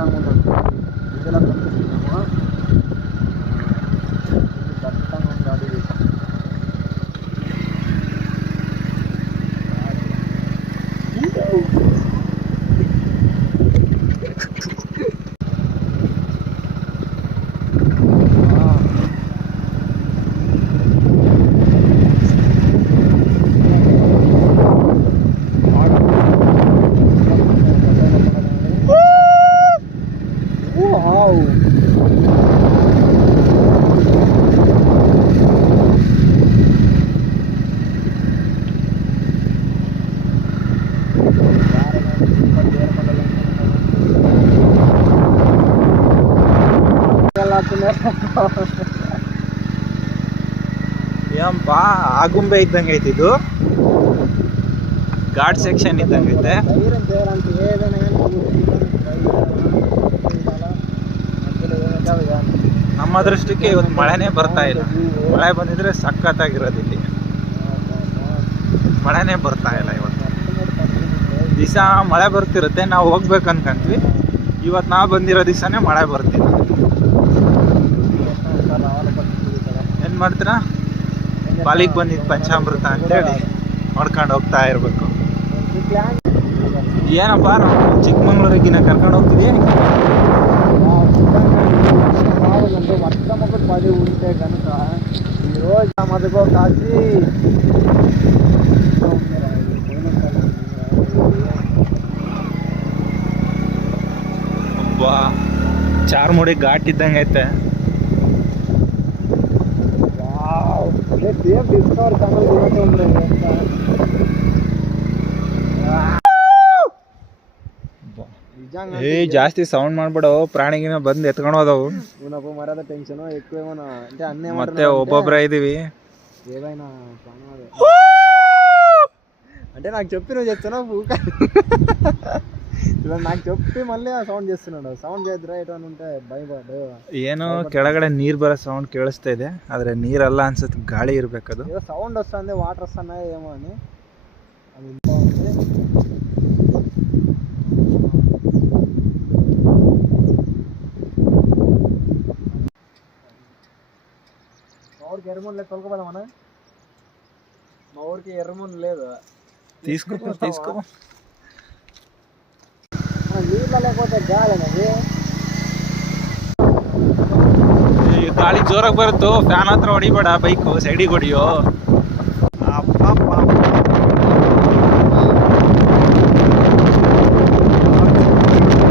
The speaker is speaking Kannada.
దట్టంగా ఉంటుంది ఇదిలా కనిపిస్తున్నాము దట్టంగా ఉంది అడవి ಏನಪ್ಪ ಆಗುಂಬೆ ಇದ್ದಂಗೆ ಐತಿ ಇದು ಘಾಟ್ ಸೆಕ್ಷನ್ ಇದ್ದಂಗೆ ಐತೆ ನಮ್ಮ ದೃಷ್ಟಿಗೆ ಇವತ್ತು ಮಳೆನೇ ಬರ್ತಾ ಇಲ್ಲ ಮಳೆ ಬಂದಿದ್ರೆ ಸಖತ್ತಾಗಿರೋದು ಇಲ್ಲಿ ಮಳೆನೇ ಬರ್ತಾ ಇಲ್ಲ ಇವತ್ತು ದಿವಸ ಮಳೆ ಬರ್ತಿರುತ್ತೆ ನಾವು ಹೋಗ್ಬೇಕು ಅನ್ಕೊಂತೀವಿ ಇವತ್ತು ನಾವು ಬಂದಿರೋ ದಿವಸನೇ ಮಳೆ ಬರ್ತಿಲ್ಲ ಏನು ಮಾಡ್ತೀರಾ ಪಾಲಿಗೆ ಬಂದಿದ್ದು ಪಂಚಾಮೃತ ಅಂತೇಳಿ ನೋಡ್ಕೊಂಡು ಹೋಗ್ತಾ ಇರಬೇಕು ಏನಪ್ಪ ನಾವು ಚಿಕ್ಕಮಂಗ್ಳೂರಿಗಿನ ಕರ್ಕೊಂಡು ಹೋಗ್ತಿದ್ದೀವಿ మొత్తం ఒక 10 ఉంటే కనుక ఈరోజు మధుకో కాసి ಚಾರ್ಮುಡಿ ಘಾಟ್ ಇದ್ದಂಗೆ ಐತೆ ಜಾಸ್ತಿ ಸೌಂಡ್ ಮಾಡ್ಬಿಡು ಪ್ರಾಣಿಗಿನ ಬಂದು ಎತ್ಕೊಂಡು ಹೋದವು ಮರದ ಟೆನ್ಷನ್ ఎక్కువ అంటే అన్నీ ಮತ್ತೆ ಒಬ್ಬೊಬ್ಬರೇ ಇದೀವಿ ఏవైనా అంటే నాకు చెప్పి నువ్వు చేస్తున్నావు ఇవాళ నాకు చెప్పి మళ్ళీ ఆ సౌండ్ చేస్తున్నాడు సౌండ్ చేద్దురా ఎటు అని ఉంటే భయ ಏನೋ ಕೆಳಗಡೆ ನೀರು ಬರೋ ಸೌಂಡ್ ಕೇಳಿಸ್ತಾ ಇದೆ ಆದ್ರೆ ನೀರಲ್ಲ ಅನ್ಸುತ್ತೆ ಗಾಳಿ ಇರ್ಬೇಕದು ఏదో సౌండ్ వస్తుంది వాటర్ వస్తున్నాయి ఏమో అని అది మా ఊరికి ఎర్రమూన్ లేదు తొలకపోదామన్నా మా ఊరికి ఎర్రమూన్ లేదు తీసుకో నీళ్ళ లేకపోతే గాలి అది ಗಾಳಿ ಜೋರಾಗಿ ಬರುತ್ತೋ ಫ್ಯಾನ್ ಹತ್ರ ಹೊಡಿಬೇಡ ಬೈಕು ಸೈಡಿಗೆ ಹೊಡಿಯೋ